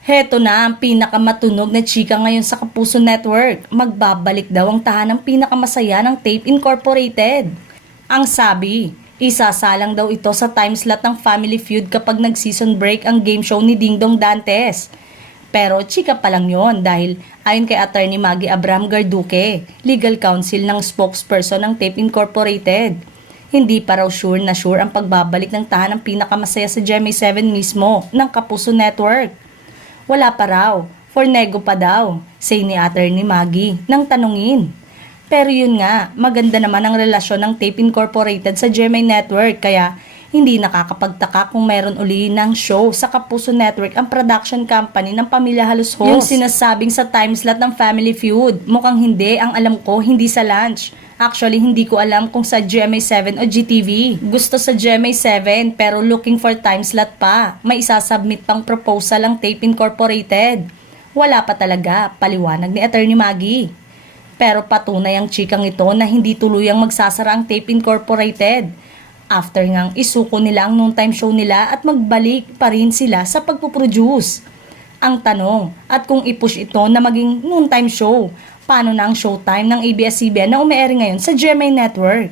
Heto na ang pinakamatunog na chika ngayon sa Kapuso Network. Magbabalik daw ang tahanang pinakamasaya ng Tape Incorporated. Ang sabi, isasalang daw ito sa timeslot ng Family Feud kapag nag-season break ang game show ni Dingdong Dantes. Pero chika pa lang yon dahil ayon kay Attorney Maggie Abraham Garduque, legal counsel ng spokesperson ng Tape Incorporated. Hindi pa raw sure ang pagbabalik ng tahanang pinakamasaya sa GMA7 mismo ng Kapuso Network. Wala pa raw, for nego pa daw, say ni Attorney Maggie nang tanungin. Pero yun nga, maganda naman ang relasyon ng Tape Incorporated sa GMA Network kaya hindi nakakapagtaka kung meron uli ng show sa Kapuso Network ang production company ng Pamilya Halos Host. Yung sinasabing sa timeslot ng Family Feud, mukhang hindi, ang alam ko hindi sa lunch. Actually, hindi ko alam kung sa GMA7 o GTV. Gusto sa GMA7 pero looking for timeslot pa. May isasubmit pang proposal ang Tape Incorporated. Wala pa talaga, paliwanag ni Attorney Maggie. Pero patunay ang chikang ito na hindi tuluyang magsasara ang Tape Incorporated. After ngang isuko nila ang noontime show nila at magbalik pa rin sila sa pagpuproduce. Ang tanong, at kung ipush ito na maging noontime show, paano na ang showtime ng ABS-CBN na ume-air ngayon sa GMA Network?